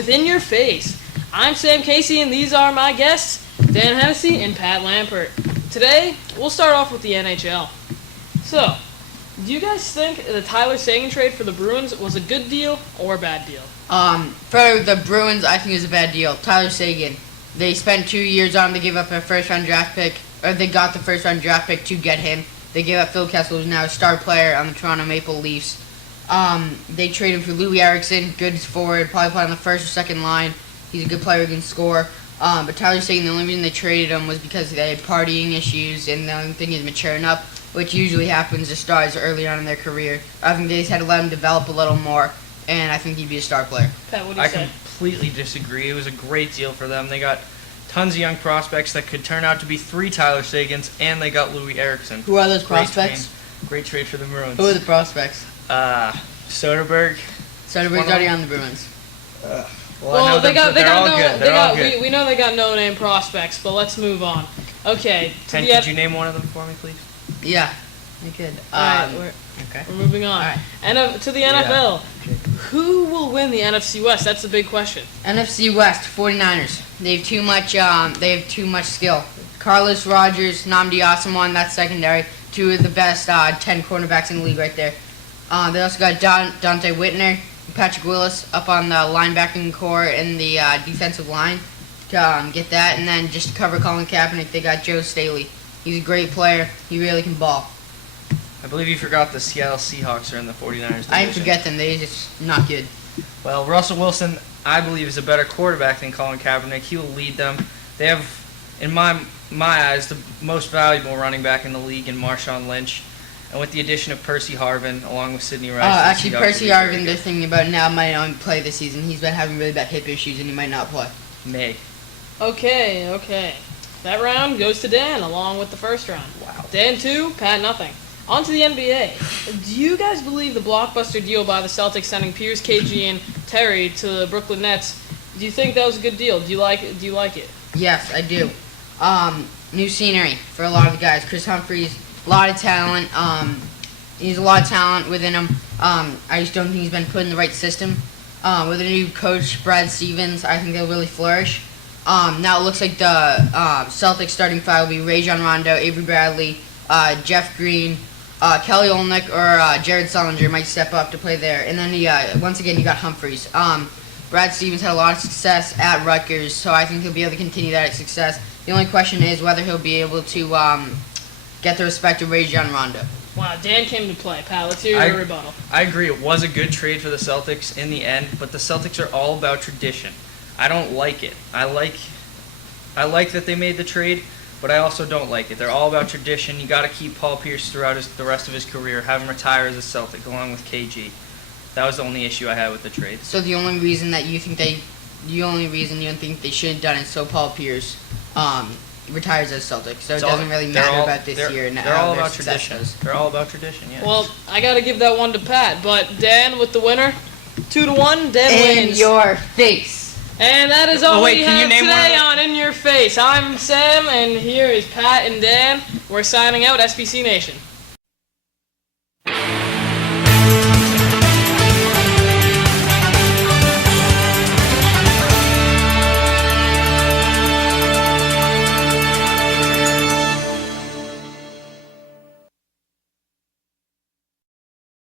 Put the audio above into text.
with In Your Face. I'm Sam Casey, and these are my guests, Dan Hennessy and Pat Lampert. Today, we'll start off with the NHL. So, do you guys think the Tyler Seguin trade for the Bruins was a good deal or a bad deal? For the Bruins, I think it was a bad deal. Tyler Seguin, they spent 2 years on him to give up a first-round draft pick, or they got the first-round draft pick to get him. They gave up Phil Kessel, who's now a star player on the Toronto Maple Leafs. They traded for Louis Eriksson, good forward, probably play on the first or second line. He's a good player who can score. But Tyler Seguin, the only reason they traded him was because they had partying issues, and the only thing he's mature enough, which usually happens to stars early on in their career. I think they just had to let him develop a little more, and I think he'd be a star player. Pat, what do you say? I completely disagree. It was a great deal for them. They got tons of young prospects that could turn out to be 3 Tyler Seguins, and they got Louis Eriksson. Who are those prospects? Great trade for the Bruins. Who are the prospects? Soderberg. Soderberg's already on the Bruins. Well, they got all good. We know they got no-name prospects, but let's move on. Okay. Ken, could you name one of them for me, please? Yeah, I could. We're moving on. Right. And to the NFL. Who will win the NFC West? That's the big question. NFC West, 49ers. They have too much. They have too much skill. Carlos Rogers, Nnamdi Asomugha, that's secondary. 2 of the best 10 cornerbacks in the league right there. They also got Dante Whitner, Patrick Willis up on the linebacking core and the defensive line. Get that, and then just to cover Colin Kaepernick, they got Joe Staley. He's a great player. He really can ball. I believe you forgot the Seattle Seahawks are in the 49ers division. I didn't forget them. They're just not good. Well, Russell Wilson, I believe, is a better quarterback than Colin Kaepernick. He will lead them. They have, in my eyes, the most valuable running back in the league in Marshawn Lynch. And with the addition of Percy Harvin, along with Sidney Rice. Actually, Percy Harvin, they're thinking about now might not play this season. He's been having really bad hip issues, and he might not play. May. Okay. That round goes to Dan, along with the first round. Wow. Dan 2, Pat nothing. On to the NBA. Do you guys believe the blockbuster deal by the Celtics sending Pierce, KG, and Terry to the Brooklyn Nets? Do you think that was a good deal? Do you like it? Yes, I do. New scenery for a lot of the guys. Chris Humphries, a lot of talent. He's a lot of talent within him. I just don't think he's been put in the right system. With a new coach, Brad Stevens, I think they'll really flourish. Now it looks like the Celtics starting five will be Rajon Rondo, Avery Bradley, Jeff Green, Kelly Olynyk, or Jared Sullinger might step up to play there. And then once again, you got Humphries. Brad Stevens had a lot of success at Rutgers, so I think he'll be able to continue that success. The only question is whether he'll be able to get the respect of Rajon Rondo. Wow, Dan came to play. Pat, let's hear your rebuttal. I agree. It was a good trade for the Celtics in the end, but the Celtics are all about tradition. I don't like it. I like that they made the trade, but I also don't like it. They're all about tradition. You got to keep Paul Pierce throughout the rest of his career, have him retire as a Celtic along with KG. That was the only issue I had with the trade. So the only reason you don't think they should have done it so Paul Pierce retires as Celtic. So it doesn't really matter about this year. They're all about tradition. They're all about tradition, yes. Well, I got to give that one to Pat, but Dan with the winner, 2-1, Dan wins. In your face. And that is all we have today on In Your Face. I'm Sam, and here is Pat and Dan. We're signing out, SBC Nation.